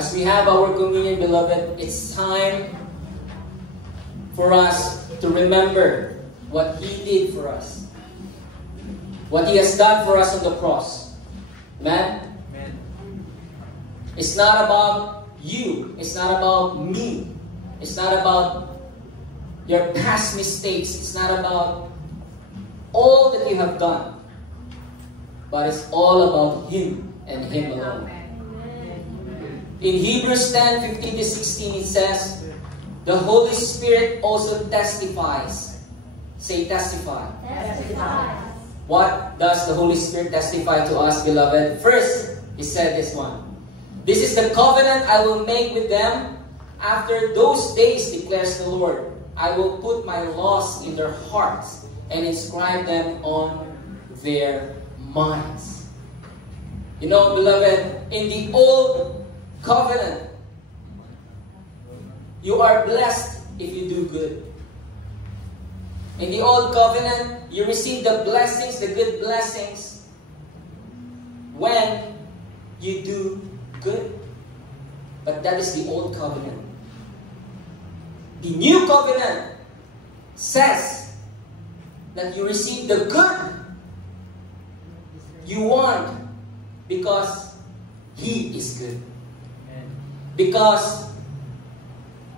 As we have our communion, beloved, it's time for us to remember what He did for us. What He has done for us on the cross. Amen? Amen. It's not about you. It's not about me. It's not about your past mistakes. It's not about all that you have done. But it's all about Him and Him alone. In Hebrews 10:15-16 it says, the Holy Spirit also testifies. Say testify. Testify. What does the Holy Spirit testify to us, beloved? First, He said this one. This is the covenant I will make with them after those days, declares the Lord. I will put my laws in their hearts and inscribe them on their minds. You know, beloved, in the old covenant, you are blessed if you do good. In the old covenant, you receive the blessings, the good blessings, when you do good. But that is the old covenant. The new covenant says that you receive the good you want because He is good. Because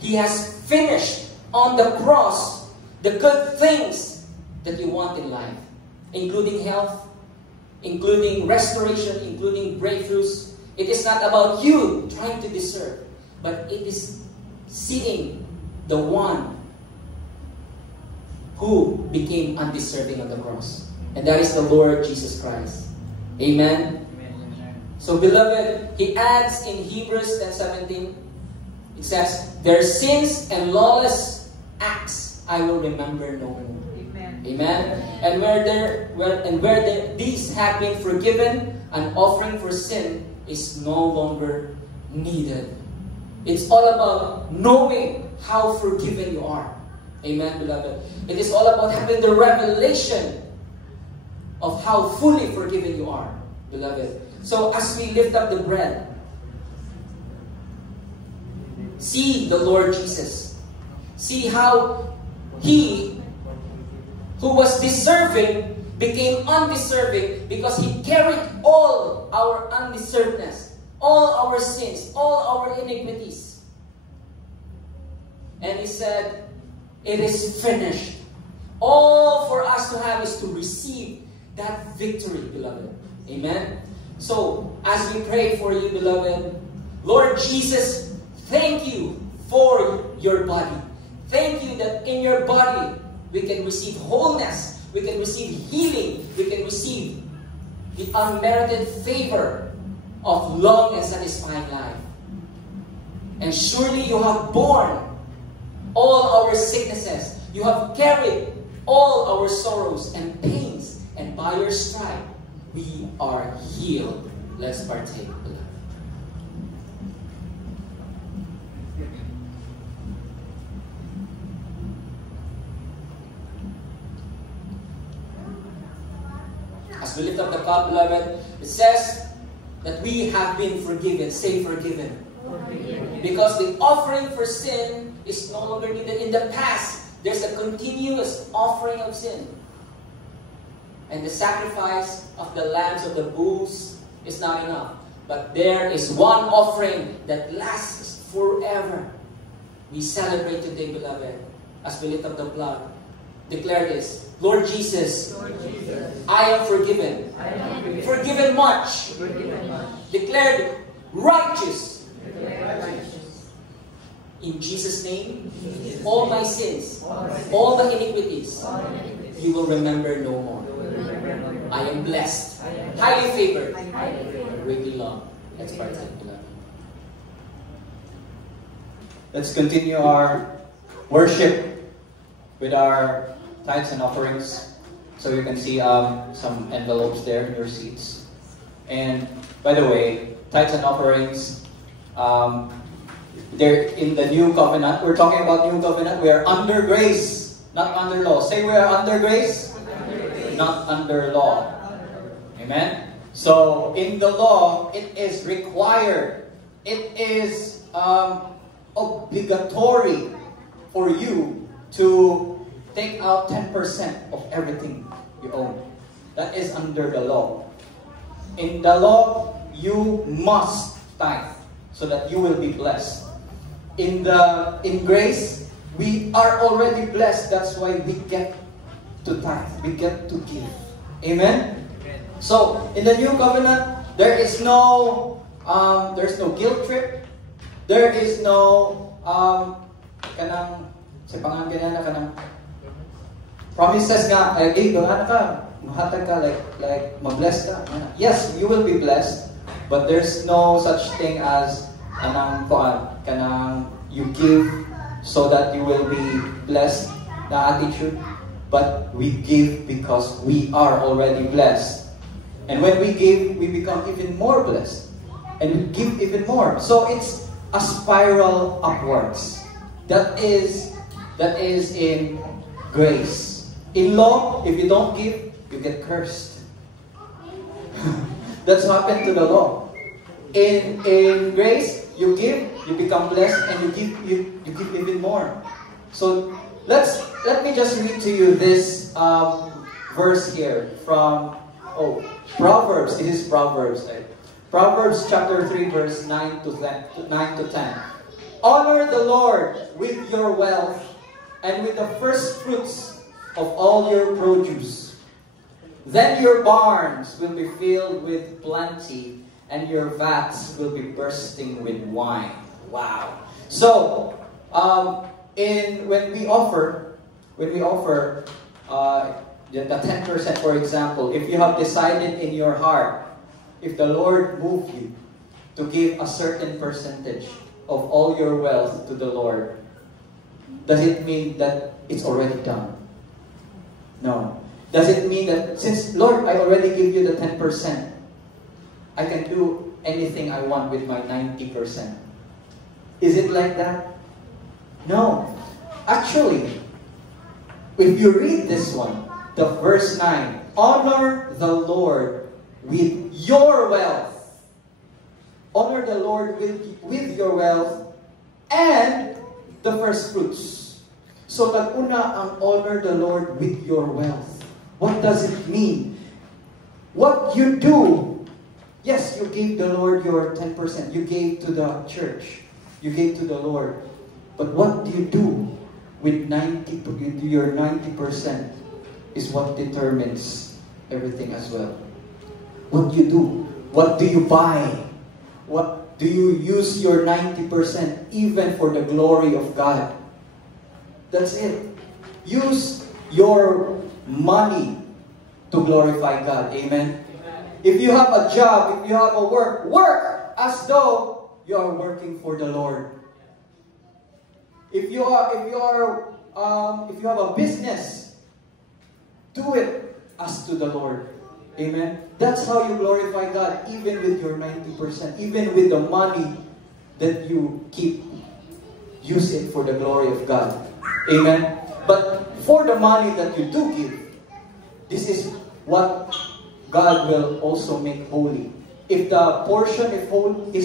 He has finished on the cross the good things that you want in life, including health, including restoration, including breakthroughs. It is not about you trying to deserve, but it is seeing the one who became undeserving on the cross. And that is the Lord Jesus Christ. Amen? So beloved, he adds in Hebrews 10:17, it says, their sins and lawless acts I will remember no more. Amen. Amen? And where these have been forgiven, an offering for sin is no longer needed. It's all about knowing how forgiven you are. Amen, beloved? It is all about having the revelation of how fully forgiven you are, beloved. So as we lift up the bread, see the Lord Jesus. See how He, who was deserving, became undeserving because He carried all our undeservedness, all our sins, all our iniquities. And He said, it is finished. All for us to have is to receive that victory, beloved. Amen? So, as we pray for you, beloved, Lord Jesus, thank you for your body. Thank you that in your body we can receive wholeness, we can receive healing, we can receive the unmerited favor of long and satisfying life. And surely you have borne all our sicknesses. You have carried all our sorrows and pains. And by your stripe, we are healed. Let's partake. As we lift up the cup, beloved, it says that we have been forgiven. Say forgiven. Because the offering for sin is no longer needed. In the past, there's a continuous offering of sin. And the sacrifice of the lambs of the bulls is not enough. But there is one offering that lasts forever. We celebrate today, beloved, as we lift up the blood. Declare this. Lord Jesus, I am forgiven. Forgiven much. Declared righteous. In Jesus' name, all my sins, all the iniquities, you will remember no more. I am blessed, highly favored, and greatly loved. Let's partake, beloved. Let's continue our worship with our tithes and offerings. So you can see some envelopes there in your seats. And by the way, tithes and offerings, they're in the new covenant. We're talking about new covenant. We are under grace, not under law. Say we are under grace, not under law. Amen? So in the law, it is required it is obligatory for you to take out 10% of everything you own. That is under the law. In the law, you must tithe so that you will be blessed. In grace, we are already blessed. That's why we get to tithe. We get to give. Amen? So, in the new covenant, there is no there's no guilt trip. There is no kanang sa pangan ganyan na kanang promises nga ano ka mahatag ka like mabless ka. Yes, you will be blessed, but there's no such thing as kanang you give so that you will be blessed na attitude, but we give because we are already blessed. And when we give, we become even more blessed. And we give even more. So it's a spiral upwards. That is in grace. In law, if you don't give, you get cursed. That's happened to the law. In grace, you give, you become blessed, and you give even more. So let me just read to you this verse here from Proverbs. It is Proverbs. Proverbs chapter 3 verse 9 to 10. Honor the Lord with your wealth and with the first fruits of all your produce. Then your barns will be filled with plenty and your vats will be bursting with wine. Wow. So, when we offer the 10%, for example, if you have decided in your heart, if the Lord moved you to give a certain percentage of all your wealth to the Lord, does it mean that it's already done? No. Does it mean that since, Lord, I already give you the 10%, I can do anything I want with my 90%? Is it like that? No. Actually, if you read this one, the verse 9, honor the Lord with your wealth. Honor the Lord with your wealth and the first fruits. So, tag-una ang honor the Lord with your wealth. What does it mean? What you do, yes, you gave the Lord your 10%. You gave to the church. You gave to the Lord. But what do you do with your 90% is what determines everything as well. What do you do? What do you buy? What do you use your 90% even for the glory of God? That's it. Use your money to glorify God. Amen? If you have a job, if you have a work as though you are working for the Lord. If you have a business, do it as to the Lord. Amen? That's how you glorify God, even with your 90%, even with the money that you keep. Use it for the glory of God. Amen? But for the money that you do give, this is what God will also make holy. If the portion is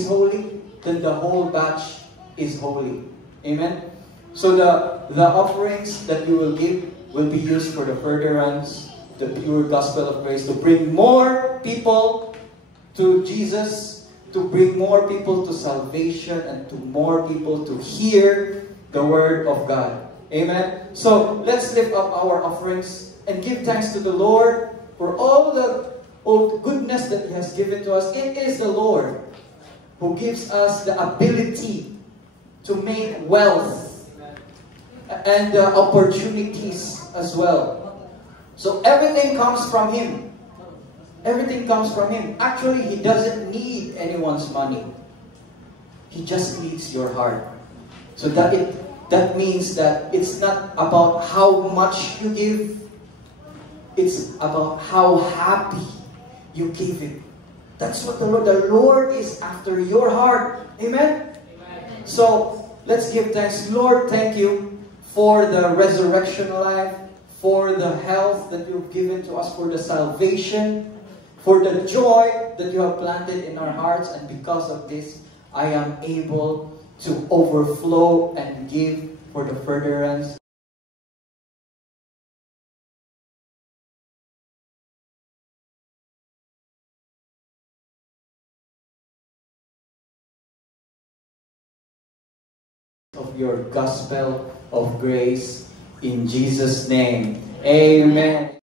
holy, then the whole batch is holy. Amen? So the offerings that you will give will be used for the furtherance, the pure gospel of grace, to bring more people to Jesus, to bring more people to salvation, and to more people to hear the word of God. Amen? So, let's lift up our offerings and give thanks to the Lord for all the goodness that He has given to us. It is the Lord who gives us the ability to make wealth and opportunities as well. So everything comes from Him. Everything comes from Him. Actually, He doesn't need anyone's money. He just needs your heart. So that means that it's not about how much you give. It's about how happy you give it. That's what the Lord is after your heart. Amen? Amen. So, let's give thanks. Lord, thank you for the resurrection life, for the health that you've given to us, for the salvation, for the joy that you have planted in our hearts. And because of this, I am able to overflow and give for the furtherance of your gospel of grace. In Jesus' name, amen.